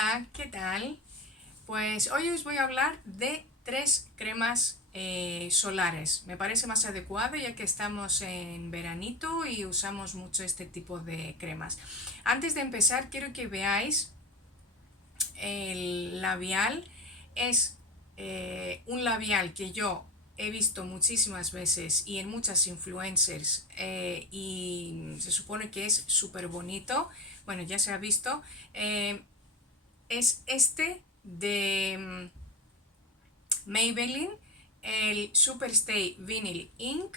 Hola, ¿qué tal? Pues hoy os voy a hablar de tres cremas solares. Me parece más adecuado ya que estamos en veranito y usamos mucho este tipo de cremas. Antes de empezar, quiero que veáis el labial. Es un labial que yo he visto muchísimas veces y en muchas influencers y se supone que es súper bonito. Bueno, ya se ha visto. Es este de Maybelline, el Superstay Vinyl Ink,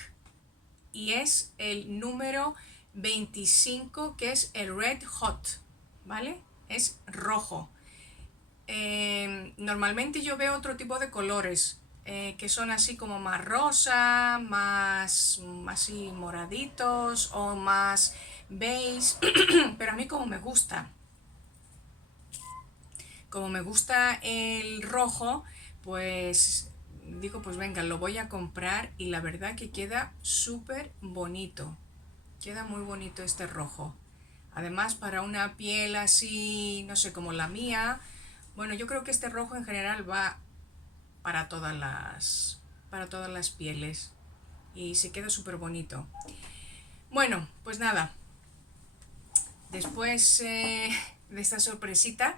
y es el número 25, que es el Red Hot, ¿vale? Es rojo. Normalmente yo veo otro tipo de colores que son así como más rosa, más así moraditos o más beige, pero a mí como me gusta el rojo, pues digo, pues venga, lo voy a comprar y la verdad que queda súper bonito. Queda muy bonito este rojo. Además, para una piel así, no sé, como la mía, bueno, yo creo que este rojo en general va para todas las pieles y se queda súper bonito. Bueno, pues nada, después de esta sorpresita,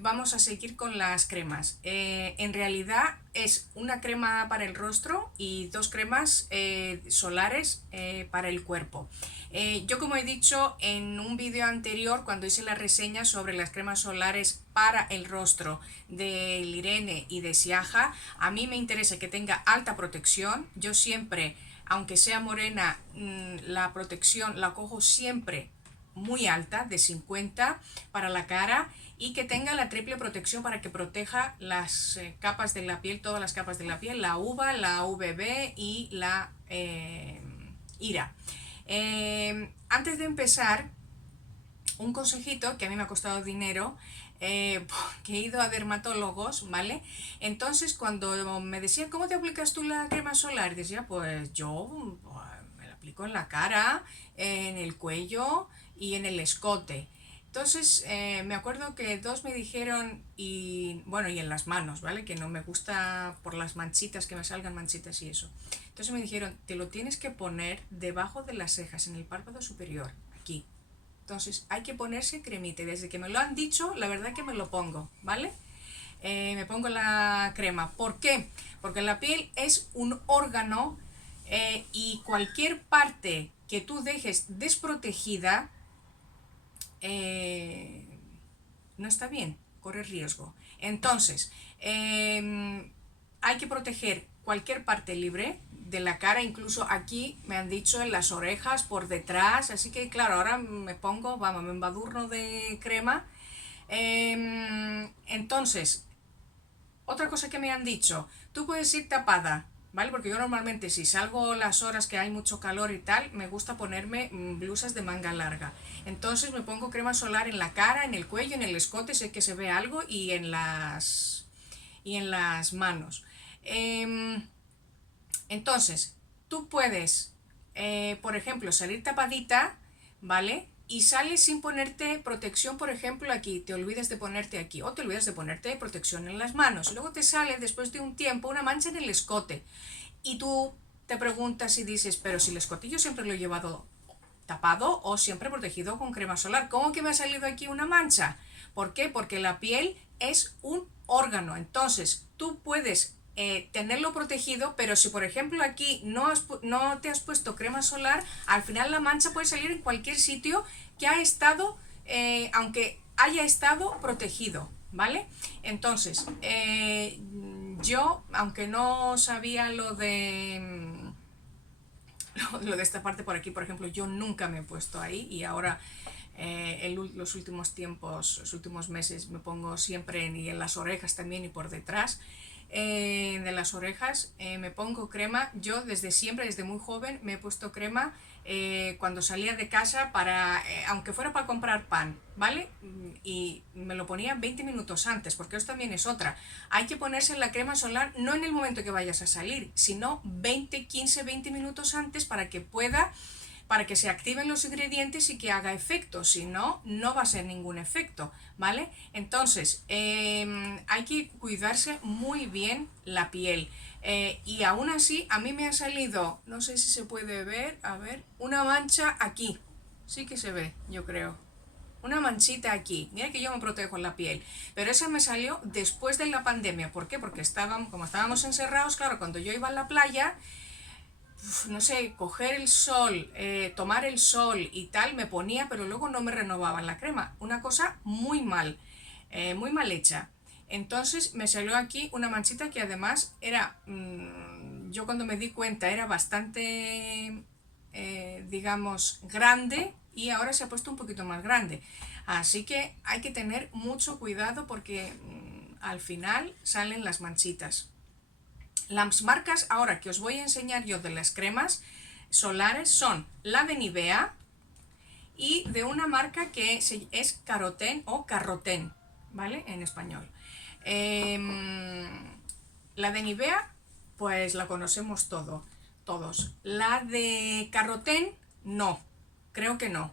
vamos a seguir con las cremas. En realidad es una crema para el rostro y dos cremas solares para el cuerpo. Yo, como he dicho en un vídeo anterior, cuando hice la reseña sobre las cremas solares para el rostro de Lirene y de Siaja, a mí me interesa que tenga alta protección. Yo siempre, aunque sea morena, la protección la cojo siempre muy alta, de 50 para la cara, y que tenga la triple protección para que proteja las capas de la piel, todas las capas de la piel, la UVA, la UVB y la IRA. Antes de empezar, un consejito que a mí me ha costado dinero, que he ido a dermatólogos, ¿vale? Entonces, cuando me decían, ¿cómo te aplicas tú la crema solar? Decía, pues yo me la aplico en la cara, en el cuello y en el escote. Entonces, me acuerdo que dos me dijeron, y bueno, y en las manos, ¿vale? Que no me gusta por las manchitas, que me salgan manchitas y eso. Entonces me dijeron, te lo tienes que poner debajo de las cejas, en el párpado superior, aquí. Entonces hay que ponerse cremita. Desde que me lo han dicho, la verdad que me lo pongo, ¿vale? Me pongo la crema. ¿Por qué? Porque la piel es un órgano y cualquier parte que tú dejes desprotegida eh, no está bien, corre riesgo. Entonces, hay que proteger cualquier parte libre de la cara, incluso aquí me han dicho en las orejas, por detrás, así que claro, ahora me pongo, vamos, me embadurno de crema. Entonces, otra cosa que me han dicho, tú puedes ir tapada, ¿vale? Porque yo normalmente si salgo las horas que hay mucho calor y tal, me gusta ponerme blusas de manga larga. Entonces me pongo crema solar en la cara, en el cuello, en el escote, sé que se ve algo, y en las manos. Entonces, tú puedes, por ejemplo, salir tapadita, ¿vale? Y sales sin ponerte protección, por ejemplo, aquí, te olvidas de ponerte aquí, o te olvidas de ponerte protección en las manos. Luego te sale, después de un tiempo, una mancha en el escote. Y tú te preguntas y dices, pero si el escote yo siempre lo he llevado tapado o siempre protegido con crema solar, ¿cómo que me ha salido aquí una mancha? ¿Por qué? Porque la piel es un órgano. Entonces, tú puedes tenerlo protegido, pero si por ejemplo aquí no te has puesto crema solar, al final la mancha puede salir en cualquier sitio que ha estado, aunque haya estado protegido, ¿vale? Entonces, yo, aunque no sabía lo de esta parte por aquí, por ejemplo, yo nunca me he puesto ahí y ahora en los últimos tiempos, los últimos meses me pongo siempre y en las orejas también y por detrás de las orejas me pongo crema. Yo desde siempre, desde muy joven, me he puesto crema cuando salía de casa para, aunque fuera para comprar pan, ¿vale? Y me lo ponía 20 minutos antes, porque eso también es otra. Hay que ponerse la crema solar no en el momento que vayas a salir, sino 20 minutos antes para que pueda para que se activen los ingredientes y que haga efecto, si no, no va a ser ningún efecto, ¿vale? Entonces, hay que cuidarse muy bien la piel. Y aún así, a mí me ha salido, no sé si se puede ver, a ver, una mancha aquí. Sí que se ve, yo creo. Una manchita aquí. Mira que yo me protejo en la piel. Pero esa me salió después de la pandemia. ¿Por qué? Porque como estábamos encerrados, claro, cuando yo iba a la playa, no sé, coger el sol, tomar el sol y tal, me ponía, pero luego no me renovaban la crema. Una cosa muy mal hecha. Entonces me salió aquí una manchita que además era, yo cuando me di cuenta era bastante, digamos, grande y ahora se ha puesto un poquito más grande. Así que hay que tener mucho cuidado porque al final salen las manchitas. Las marcas ahora que os voy a enseñar yo de las cremas solares son la de Nivea y de una marca que es Carotén o Carrotén, ¿vale? En español. La de Nivea, pues la conocemos todos. La de Carrotén, no, creo que no.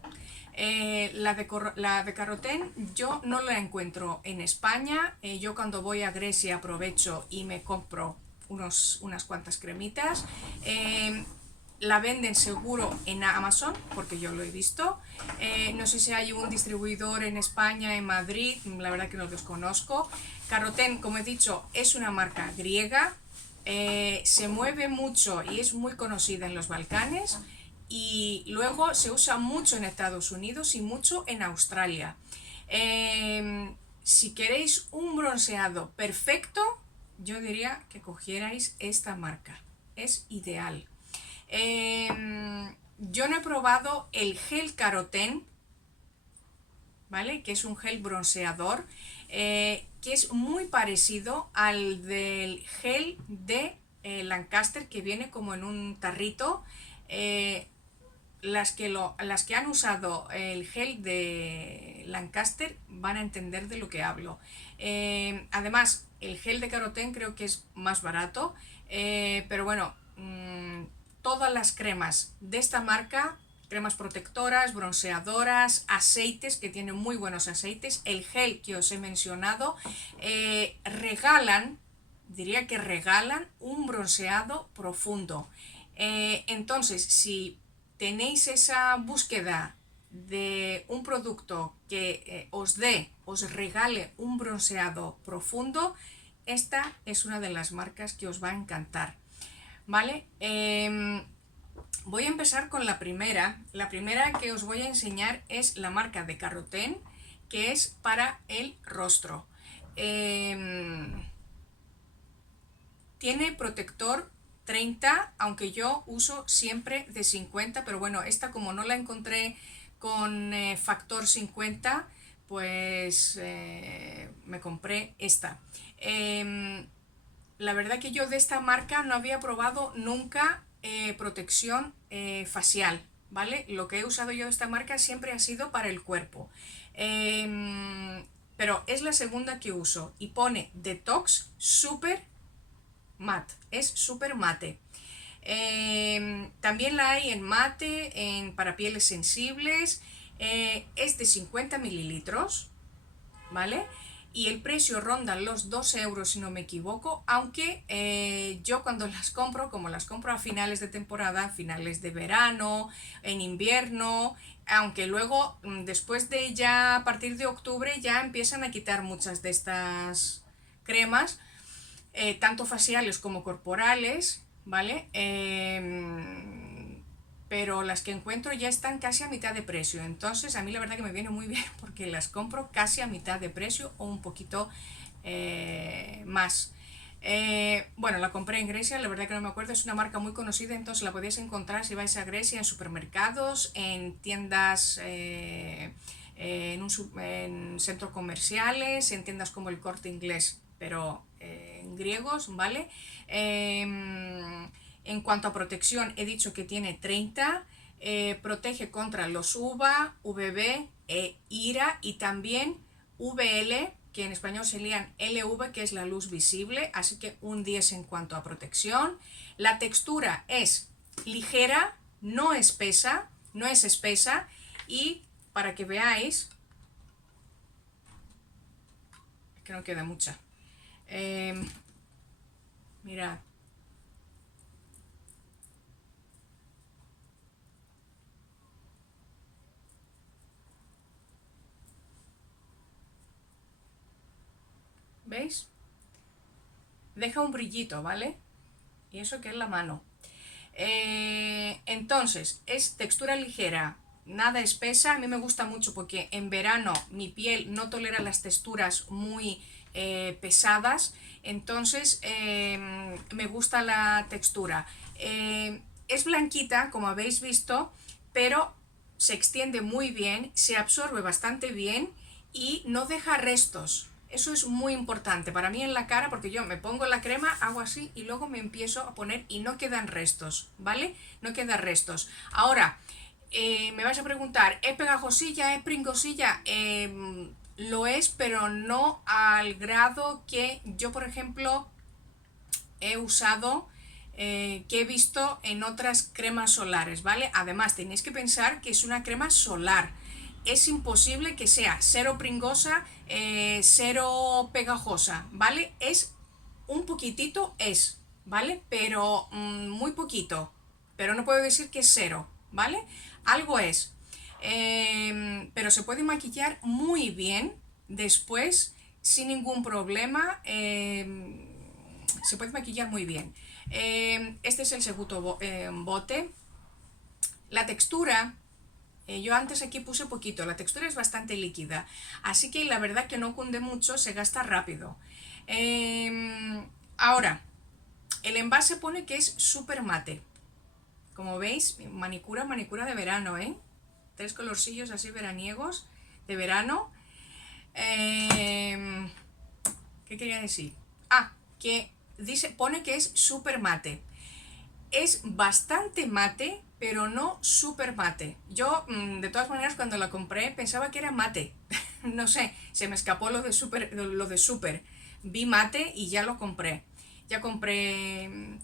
La de Carrotén yo no la encuentro en España. Yo cuando voy a Grecia aprovecho y me compro unas cuantas cremitas. La venden seguro en Amazon, porque yo lo he visto. No sé si hay un distribuidor en España, en Madrid, la verdad que no lo desconozco. Carrotén, como he dicho, es una marca griega. Se mueve mucho y es muy conocida en los Balcanes. Y luego se usa mucho en Estados Unidos y mucho en Australia. Si queréis un bronceado perfecto, yo diría que cogierais esta marca. Es ideal. Yo no he probado el gel Carotén, ¿vale? Que es un gel bronceador, que es muy parecido al del gel de Lancaster, que viene como en un tarrito. Las que han usado el gel de Lancaster van a entender de lo que hablo. Además, el gel de Carotén creo que es más barato, pero bueno, todas las cremas de esta marca, cremas protectoras, bronceadoras, aceites, que tienen muy buenos aceites, el gel que os he mencionado, diría que regalan un bronceado profundo. Entonces, si tenéis esa búsqueda de un producto que os regale un bronceado profundo, esta es una de las marcas que os va a encantar, ¿vale? Voy a empezar con la primera. La primera que os voy a enseñar es la marca de Carrotén, que es para el rostro. Tiene protector 30, aunque yo uso siempre de 50, pero bueno, esta como no la encontré con factor 50, pues me compré esta. La verdad que yo de esta marca no había probado nunca protección facial, ¿vale? Lo que he usado yo de esta marca siempre ha sido para el cuerpo. Pero es la segunda que uso y pone Detox Super Matte, es súper mate. También la hay en mate, para pieles sensibles. Es de 50 mililitros, ¿vale? Y el precio ronda los 2 euros si no me equivoco, aunque yo cuando las compro, como las compro a finales de temporada, finales de verano, en invierno, aunque luego después de ya a partir de octubre ya empiezan a quitar muchas de estas cremas, tanto faciales como corporales, ¿vale? Pero las que encuentro ya están casi a mitad de precio, entonces a mí la verdad que me viene muy bien porque las compro casi a mitad de precio o un poquito más. Bueno, la compré en Grecia, la verdad que no me acuerdo, es una marca muy conocida, entonces la podéis encontrar si vais a Grecia en supermercados, en tiendas, en centros comerciales, en tiendas como el Corte Inglés, pero en griegos, ¿vale? En cuanto a protección, he dicho que tiene 30, protege contra los UVA, UVB, IRA y también VL, que en español serían LV, que es la luz visible, así que un 10 en cuanto a protección. La textura es ligera, no espesa, no es espesa y para que veáis, es que no queda mucha. Mirad. ¿Veis? Deja un brillito, ¿vale? Y eso que es la mano. Entonces, es textura ligera, nada espesa. A mí me gusta mucho porque en verano mi piel no tolera las texturas muy pesadas. Entonces, me gusta la textura. Es blanquita, como habéis visto, pero se extiende muy bien, se absorbe bastante bien y no deja restos. Eso es muy importante para mí en la cara, porque yo me pongo la crema, hago así y luego me empiezo a poner y no quedan restos, ¿vale? No quedan restos. Ahora, me vais a preguntar, ¿es pegajosilla, es pringosilla? Lo es, pero no al grado que yo, por ejemplo, he usado, que he visto en otras cremas solares, ¿vale? Además, tenéis que pensar que es una crema solar. Es imposible que sea cero pringosa, cero pegajosa, ¿vale? Es un poquitito, ¿vale? Pero muy poquito. Pero no puedo decir que es cero, ¿vale? Algo es. Pero se puede maquillar muy bien después, sin ningún problema. Se puede maquillar muy bien. Este es el segundo bote. La textura, yo antes aquí puse poquito, la textura es bastante líquida, así que la verdad que no cunde mucho, se gasta rápido. Ahora, el envase pone que es súper mate. Como veis, manicura de verano, ¿eh? 3 colorcillos así veraniegos de verano. ¿Qué quería decir? Ah, que pone que es súper mate. Es bastante mate, pero no súper mate. Yo, de todas maneras, cuando la compré pensaba que era mate. No sé, se me escapó lo de súper. Vi mate y ya lo compré. Ya compré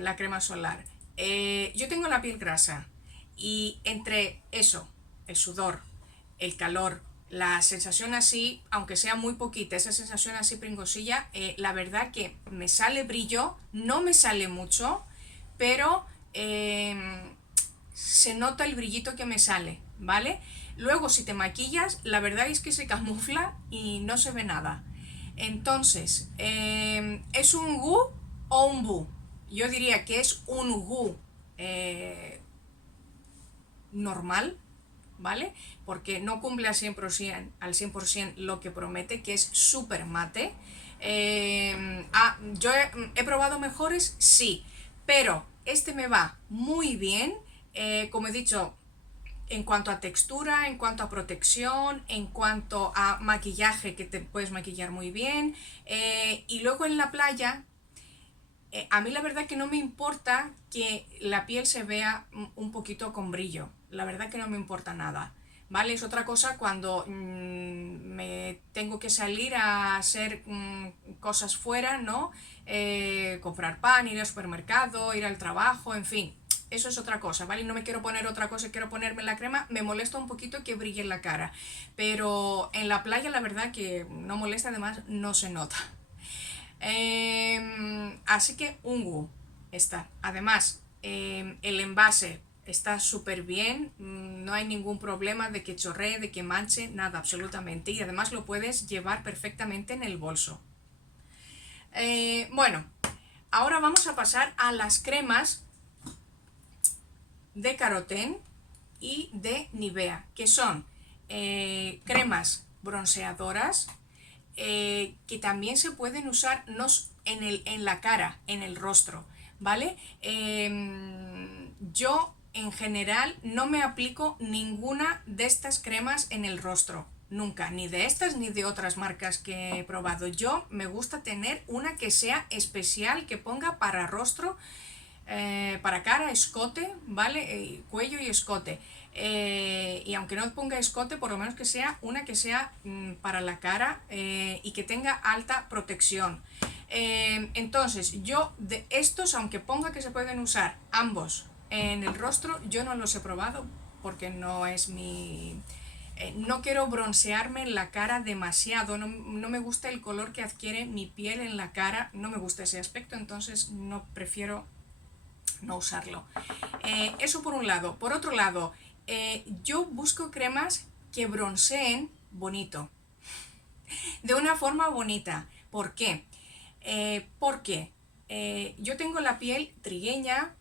la crema solar. Yo tengo la piel grasa y entre eso, el sudor, el calor, la sensación así, aunque sea muy poquita, esa sensación así pringosilla, la verdad que me sale brillo, no me sale mucho, pero se nota el brillito que me sale, ¿vale? Luego si te maquillas, la verdad es que se camufla y no se ve nada. Entonces, ¿es un gu o un bu? Yo diría que es un gu normal, ¿vale? Porque no cumple al 100% lo que promete, que es súper mate. Yo he probado mejores, sí, pero este me va muy bien. Como he dicho, en cuanto a textura, en cuanto a protección, en cuanto a maquillaje, que te puedes maquillar muy bien. Y luego en la playa, a mí la verdad que no me importa que la piel se vea un poquito con brillo, la verdad que no me importa nada, ¿vale? Es otra cosa cuando me tengo que salir a hacer cosas fuera, ¿no? Comprar pan, ir al supermercado, ir al trabajo, en fin, eso es otra cosa, ¿vale? No me quiero poner otra cosa, quiero ponerme la crema, me molesta un poquito que brille en la cara, pero en la playa la verdad que no molesta, además no se nota. Así que un gu está. Además, el envase está súper bien, no hay ningún problema de que chorree, de que manche, nada, absolutamente. Y además lo puedes llevar perfectamente en el bolso. Bueno, ahora vamos a pasar a las cremas de Carotene y de Nivea, que son cremas bronceadoras, que también se pueden usar en la cara, en el rostro, ¿vale? Yo en general no me aplico ninguna de estas cremas en el rostro, nunca, ni de estas ni de otras marcas que he probado. Yo me gusta tener una que sea especial, que ponga para rostro, para cara, escote, ¿vale? Cuello y escote. Y aunque no ponga escote, por lo menos que sea una que sea para la cara, y que tenga alta protección. Entonces, yo de estos, aunque ponga que se pueden usar ambos en el rostro yo no los he probado porque no es mi... no quiero broncearme en la cara demasiado, no me gusta el color que adquiere mi piel en la cara, no me gusta ese aspecto, entonces no prefiero no usarlo. Eso por un lado. Por otro lado, yo busco cremas que bronceen bonito, de una forma bonita. ¿Por qué? Porque yo tengo la piel trigueña,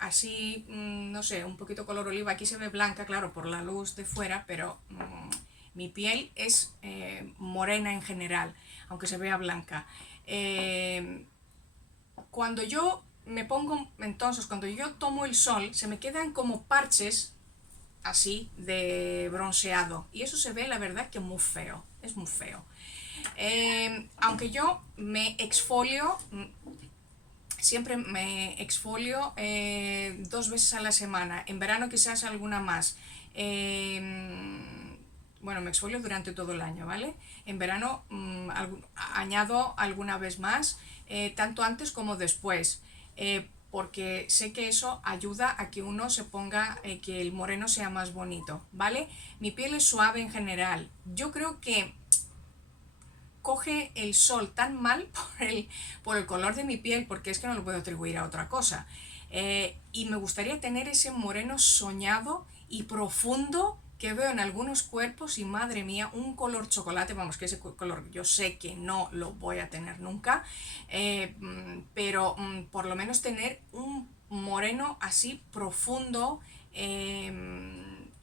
así, no sé, un poquito color oliva. Aquí se ve blanca, claro, por la luz de fuera, pero mi piel es morena en general, aunque se vea blanca. Cuando yo me pongo, entonces, cuando yo tomo el sol, se me quedan como parches así de bronceado. Y eso se ve, la verdad, que muy feo. Es muy feo. Aunque yo me exfolio, siempre me exfolio 2 veces a la semana. En verano quizás alguna más. Bueno, me exfolio durante todo el año, ¿vale? En verano añado alguna vez más, tanto antes como después. Porque sé que eso ayuda a que uno se ponga, que el moreno sea más bonito, ¿vale? Mi piel es suave en general. Yo creo que coge el sol tan mal por el color de mi piel, porque es que no lo puedo atribuir a otra cosa. Y me gustaría tener ese moreno soñado y profundo que veo en algunos cuerpos y madre mía, un color chocolate, vamos, que ese color yo sé que no lo voy a tener nunca, pero por lo menos tener un moreno así profundo,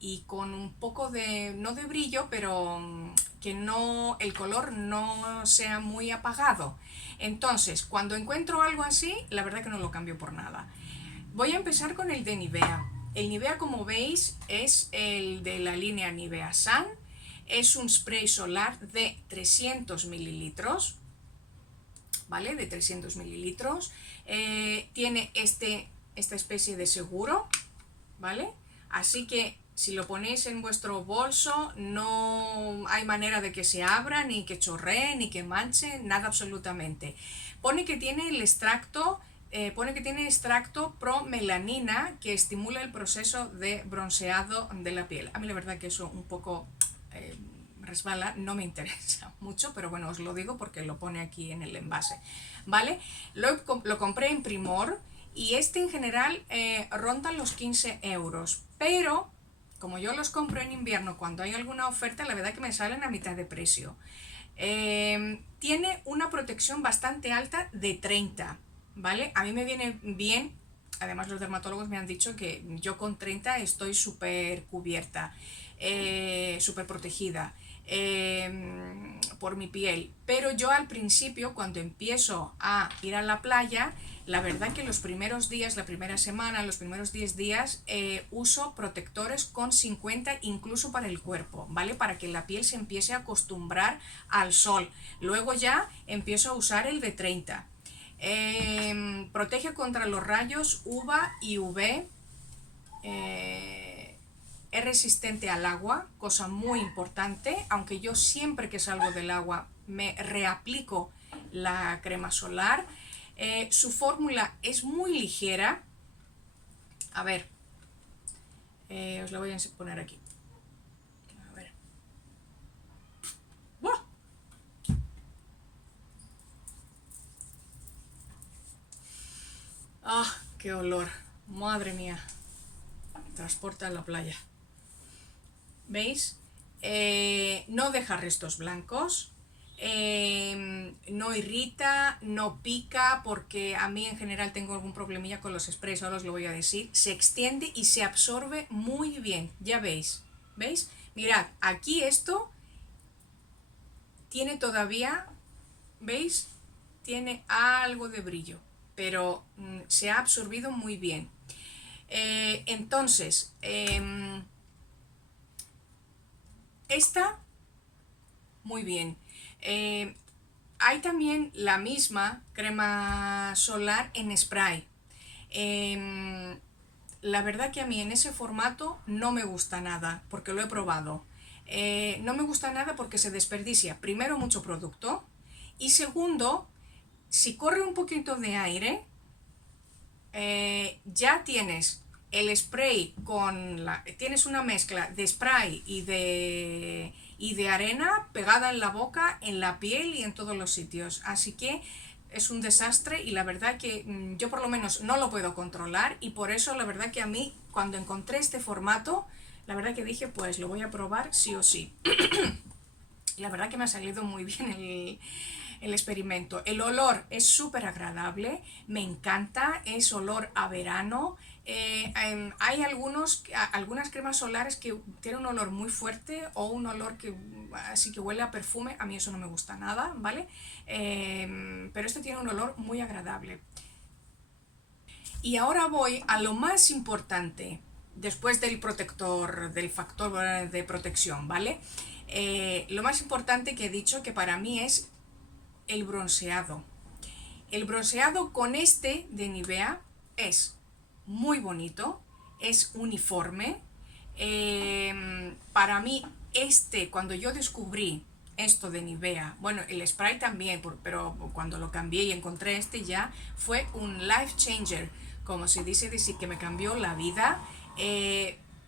y con un poco de, no de brillo, pero que no, el color no sea muy apagado. Entonces, cuando encuentro algo así, la verdad que no lo cambio por nada. Voy a empezar con el de Nivea. El Nivea, como veis, es el de la línea Nivea Sun. Es un spray solar de 300 mililitros, ¿vale? De 300 mililitros. Tiene esta especie de seguro, ¿vale? Así que si lo ponéis en vuestro bolso, no hay manera de que se abra, ni que chorree, ni que manche, nada absolutamente. Pone que tiene el extracto, pone que tiene extracto promelanina que estimula el proceso de bronceado de la piel. A mí la verdad que eso un poco resbala, no me interesa mucho, pero bueno, os lo digo porque lo pone aquí en el envase, ¿vale? Lo compré en Primor y este en general ronda los 15 euros, pero como yo los compro en invierno cuando hay alguna oferta, la verdad que me salen a mitad de precio. Tiene una protección bastante alta de 30, ¿vale? A mí me viene bien, además los dermatólogos me han dicho que yo con 30 estoy súper cubierta, súper protegida por mi piel. Pero yo al principio, cuando empiezo a ir a la playa, la verdad que los primeros días, la primera semana, los primeros 10 días, uso protectores con 50 incluso para el cuerpo, ¿vale? Para que la piel se empiece a acostumbrar al sol. Luego ya empiezo a usar el de 30. Protege contra los rayos UVA y UV. Es resistente al agua, cosa muy importante, aunque yo siempre que salgo del agua me reaplico la crema solar. Su fórmula es muy ligera. A ver, os la voy a poner aquí. A ver. ¡Buah! ¡Ah, qué olor! Madre mía. Transporta a la playa. ¿Veis? No deja restos blancos, no irrita, no pica, porque a mí en general tengo algún problemilla con los sprays, ahora os lo voy a decir. Se extiende y se absorbe muy bien, ya veis, ¿veis? Mirad, aquí esto tiene todavía, ¿veis? Tiene algo de brillo, pero se ha absorbido muy bien. Entonces, esta, muy bien. Hay también la misma crema solar en spray. La verdad que a mí en ese formato no me gusta nada, porque lo he probado. No me gusta nada porque se desperdicia, primero, mucho producto, y segundo, si corre un poquito de aire, ya tienes el spray tienes una mezcla de spray y de arena pegada en la boca, en la piel y en todos los sitios. Así que es un desastre y la verdad que yo por lo menos no lo puedo controlar y por eso la verdad que a mí cuando encontré este formato, la verdad que dije pues lo voy a probar sí o sí. La verdad que me ha salido muy bien el experimento. El olor es súper agradable, me encanta, es olor a verano. Hay algunas cremas solares que tienen un olor muy fuerte o un olor que así que huele a perfume, a mí eso no me gusta nada, ¿vale? Pero este tiene un olor muy agradable. Y ahora voy a lo más importante, después del protector, del factor de protección, ¿vale? Lo más importante que he dicho que para mí es el bronceado. El bronceado con este de Nivea es muy bonito, es uniforme. Para mí cuando yo descubrí esto de Nivea, bueno, el spray también, pero cuando lo cambié y encontré este ya, fue un life changer, como se dice, decir que me cambió la vida.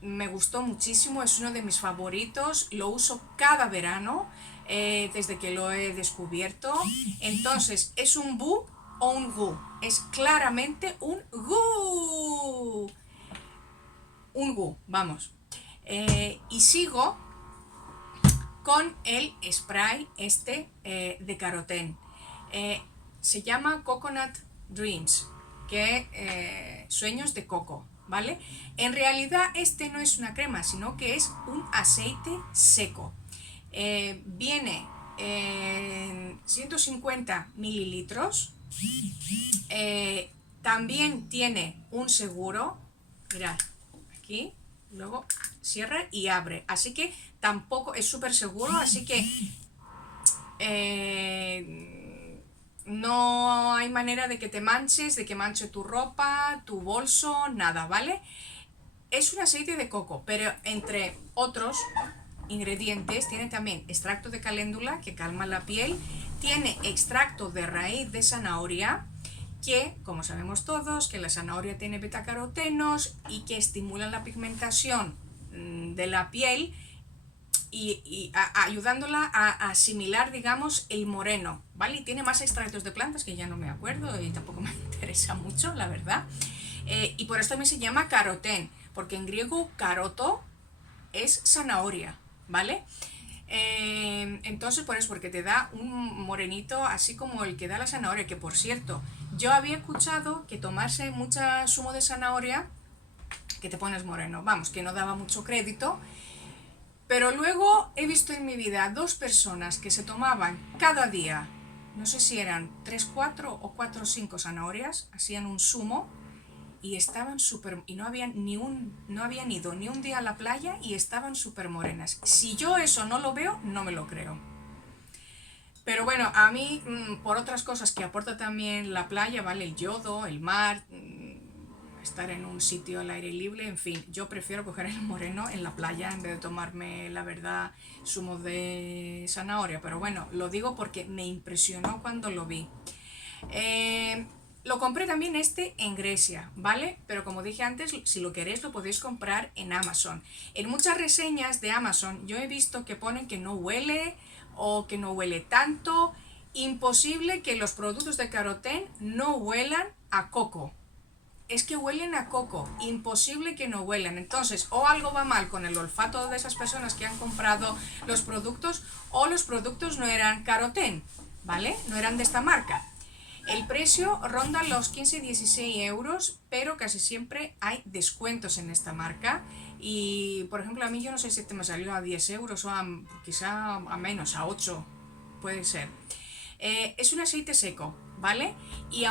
Me gustó muchísimo, es uno de mis favoritos, lo uso cada verano desde que lo he descubierto. Entonces, ¿es un bu o un gu? Es claramente un gu. Un gu, vamos. Y sigo con el spray de Carotene. Se llama Coconut Dreams, que sueños de coco, ¿vale? En realidad este no es una crema, sino que es un aceite seco. Viene en 150 mililitros. También tiene un seguro. Mirad, aquí, luego cierra y abre. Así que tampoco es súper seguro, así que no hay manera de que te manches, de que manche tu ropa, tu bolso, nada, ¿vale? Es un aceite de coco, pero entre otros ingredientes tiene también extracto de caléndula que calma la piel, tiene extracto de raíz de zanahoria que, como sabemos todos, que la zanahoria tiene betacarotenos y que estimulan la pigmentación de la piel y ayudándola a asimilar, digamos, el moreno, ¿vale? Y tiene más extractos de plantas que ya no me acuerdo y tampoco me interesa mucho, la verdad. Y por esto también se llama carotén, porque en griego caroto es zanahoria, ¿vale? Entonces, por eso, porque te da un morenito así como el que da la zanahoria, que por cierto, yo había escuchado que tomarse mucha zumo de zanahoria, que te pones moreno, vamos, que no daba mucho crédito, pero luego he visto en mi vida dos personas que se tomaban cada día, no sé si eran 3 4 o 4 o 5 zanahorias, hacían un zumo y estaban súper, y no habían ido ni un día a la playa y estaban súper morenas. Si yo eso no lo veo, no me lo creo. Pero bueno, a mí, por otras cosas que aporta también la playa, ¿vale? El yodo, el mar, estar en un sitio al aire libre, en fin, yo prefiero coger el moreno en la playa en vez de tomarme, la verdad, zumo de zanahoria. Pero bueno, lo digo porque me impresionó cuando lo vi. Lo compré también en Grecia, ¿vale? Pero como dije antes, si lo queréis lo podéis comprar en Amazon. En muchas reseñas de Amazon yo he visto que ponen que no huele o que no huele tanto. Imposible que los productos de Carotene no huelan a coco. Es que huelen a coco, imposible que no huelan. Entonces, o algo va mal con el olfato de esas personas que han comprado los productos, o los productos no eran Carotene, ¿vale? No eran de esta marca. El precio ronda los 15-16 euros, pero casi siempre hay descuentos en esta marca. Y, por ejemplo, a mí yo no sé si te me salió a 10 euros o quizá a menos, a 8, puede ser. Es un aceite seco, ¿vale? Y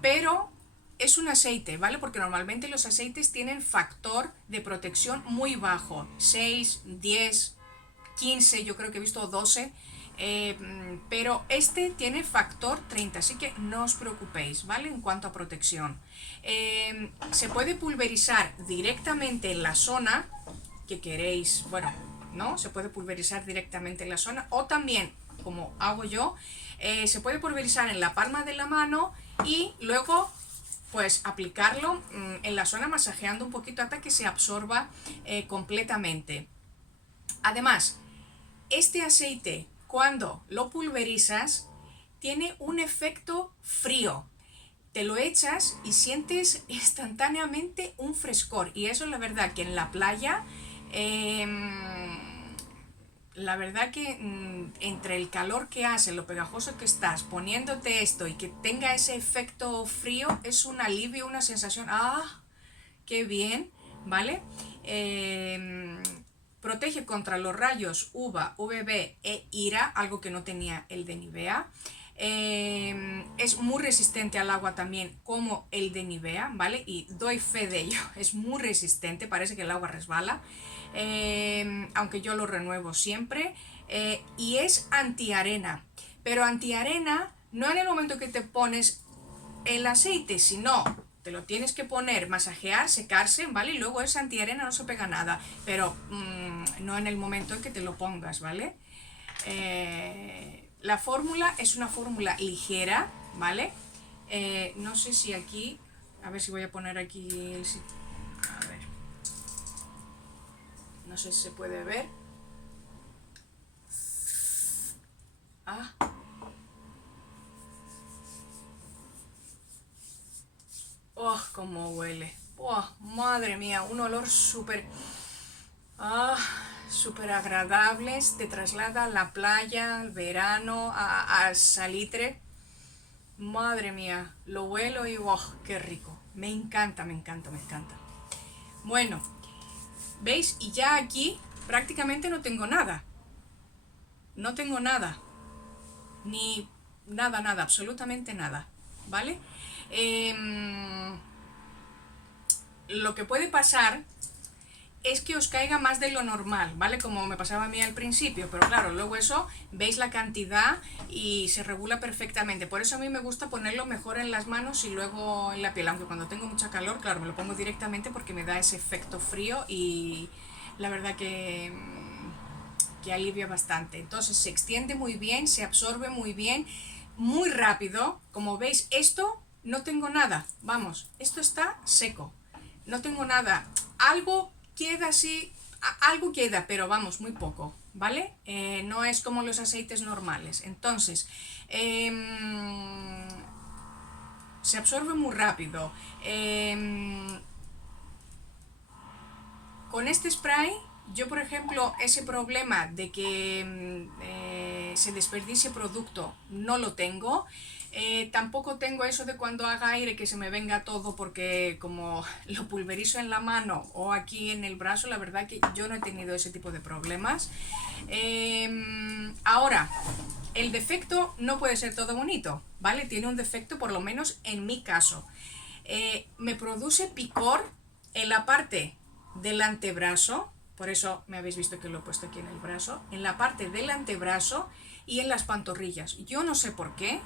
pero es un aceite, ¿vale? Porque normalmente los aceites tienen factor de protección muy bajo, 6, 10, 15, yo creo que he visto 12. Pero este tiene factor 30, así que no os preocupéis, ¿vale? En cuanto a protección. Se puede pulverizar directamente en la zona que queréis, bueno, ¿no? Se puede pulverizar directamente en la zona o también, como hago yo, se puede pulverizar en la palma de la mano y luego pues aplicarlo en la zona masajeando un poquito hasta que se absorba completamente. Además, este aceite, cuando lo pulverizas, tiene un efecto frío. Te lo echas y sientes instantáneamente un frescor. Y eso es la verdad que en la playa, la verdad que entre el calor que hace, lo pegajoso que estás, poniéndote esto y que tenga ese efecto frío, es un alivio, una sensación, ¡ah! ¡Qué bien! ¿Vale? Protege contra los rayos UVA, UVB e IRA, algo que no tenía el de Nivea. Es muy resistente al agua también como el de Nivea, ¿vale? Y doy fe de ello, es muy resistente, parece que el agua resbala, aunque yo lo renuevo siempre, y es antiarena, pero antiarena no en el momento que te pones el aceite, sino te lo tienes que poner, masajear, secarse, ¿vale? Y luego es antiarena, no se pega nada, pero no en el momento en que te lo pongas, ¿vale? La fórmula es una fórmula ligera, ¿vale? No sé si aquí, a ver si voy a poner aquí el... A ver, no sé si se puede ver. Ah. Oh, cómo huele. Oh, madre mía, un olor súper... Ah, súper agradables, te traslada a la playa, al verano, a Salitre. Madre mía, lo huelo y oh, qué rico. Me encanta, me encanta, me encanta. Bueno, ¿veis? Y ya aquí prácticamente no tengo nada. No tengo nada. Ni nada, nada, absolutamente nada. ¿Vale? Lo que puede pasar es que os caiga más de lo normal, ¿vale? Como me pasaba a mí al principio, pero claro, luego eso, veis la cantidad y se regula perfectamente. Por eso a mí me gusta ponerlo mejor en las manos y luego en la piel, aunque cuando tengo mucha calor, claro, me lo pongo directamente porque me da ese efecto frío y la verdad que alivia bastante. Entonces se extiende muy bien, se absorbe muy bien, muy rápido. Como veis, esto no tengo nada, vamos, esto está seco, no tengo nada. Algo queda así, algo queda, pero vamos, muy poco, ¿vale? No es como los aceites normales. Entonces, se absorbe muy rápido. Con este spray, yo por ejemplo, ese problema de que se desperdicie producto no lo tengo. Tampoco tengo eso de cuando haga aire que se me venga todo porque como lo pulverizo en la mano o aquí en el brazo, la verdad que yo no he tenido ese tipo de problemas. Ahora, el defecto no puede ser todo bonito, ¿vale? Tiene un defecto por lo menos en mi caso. Me produce picor en la parte del antebrazo, por eso me habéis visto que lo he puesto aquí en el brazo, en la parte del antebrazo y en las pantorrillas. Yo no sé por qué,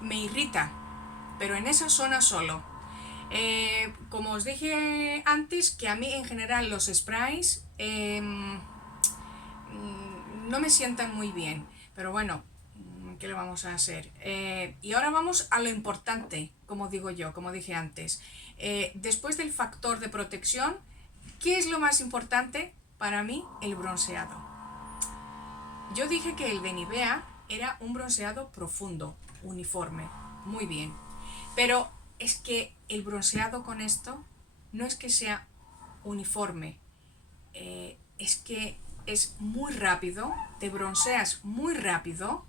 me irrita, pero en esa zona solo. Como os dije antes, que a mí en general los sprays no me sientan muy bien, pero bueno, ¿qué le vamos a hacer? Y ahora vamos a lo importante, como digo yo, como dije antes. Después del factor de protección, ¿qué es lo más importante? Para mí, el bronceado. Yo dije que el de Nivea era un bronceado profundo, uniforme, muy bien. Pero es que el bronceado con esto no es que sea uniforme, es que es muy rápido, te bronceas muy rápido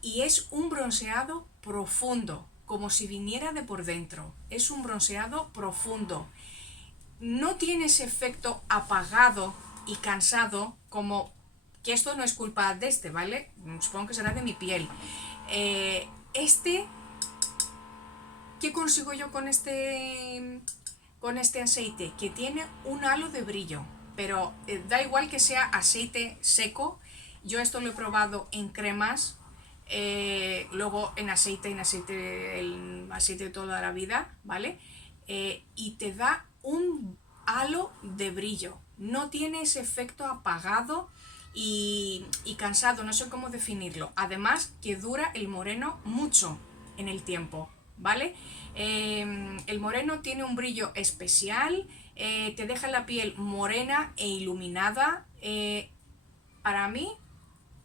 y es un bronceado profundo, como si viniera de por dentro. Es un bronceado profundo. No tiene ese efecto apagado y cansado como que esto no es culpa de este, ¿vale? Supongo que será de mi piel. ¿Qué consigo yo con este aceite? Que tiene un halo de brillo, pero da igual que sea aceite seco. Yo esto lo he probado en cremas, luego en aceite, el aceite de toda la vida, ¿vale? Y te da un halo de brillo. No tiene ese efecto apagado y cansado, no sé cómo definirlo. Además que dura el moreno mucho en el tiempo. ¿vale? El moreno tiene un brillo especial, te deja la piel morena e iluminada. Para mí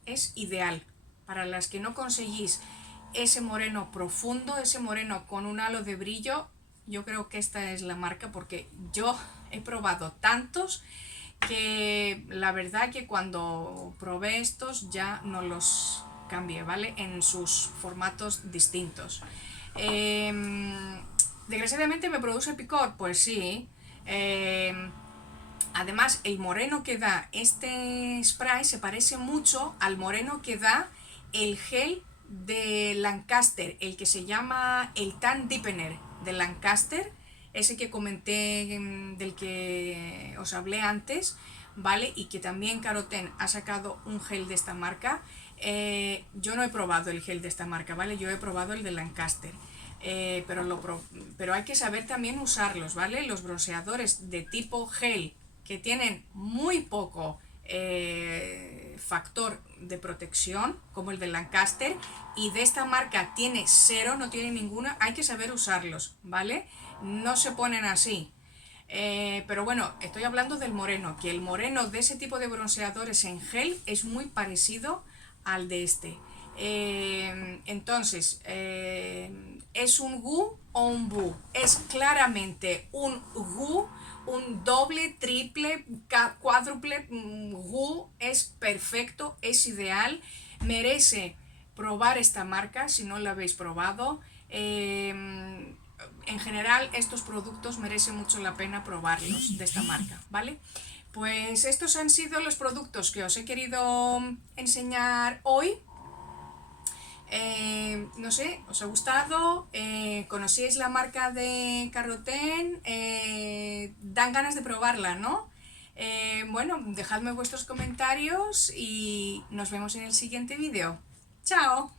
es ideal. Para las que no conseguís ese moreno profundo, ese moreno con un halo de brillo, yo creo que esta es la marca, porque yo he probado tantos que la verdad que cuando probé estos ya no los cambié, ¿vale? En sus formatos distintos. Desgraciadamente me produce picor, pues sí. Además, el moreno que da este spray se parece mucho al moreno que da el gel de Lancaster, el que se llama el Tan Deepener de Lancaster, ese que comenté, del que os hablé antes, ¿vale? Y que también Carotene ha sacado un gel de esta marca. Yo no he probado el gel de esta marca, ¿vale? Yo he probado el de Lancaster. Pero hay que saber también usarlos, ¿vale? Los bronceadores de tipo gel que tienen muy poco factor de protección, como el de Lancaster, y de esta marca tiene cero, no tiene ninguna, hay que saber usarlos, ¿vale? No se ponen así. Pero bueno, estoy hablando del moreno, que el moreno de ese tipo de bronceadores en gel es muy parecido al de este. Entonces, ¿es un gu o un bu? Es claramente un gu, un doble, triple, cuádruple gu. Es perfecto, es ideal, merece probar esta marca si no la habéis probado. En general, estos productos merecen mucho la pena probarlos de esta marca, ¿vale? Pues estos han sido los productos que os he querido enseñar hoy. No sé, ¿os ha gustado? ¿Conocíais la marca de Carroten? Dan ganas de probarla, ¿no? Bueno, dejadme vuestros comentarios y nos vemos en el siguiente vídeo. ¡Chao!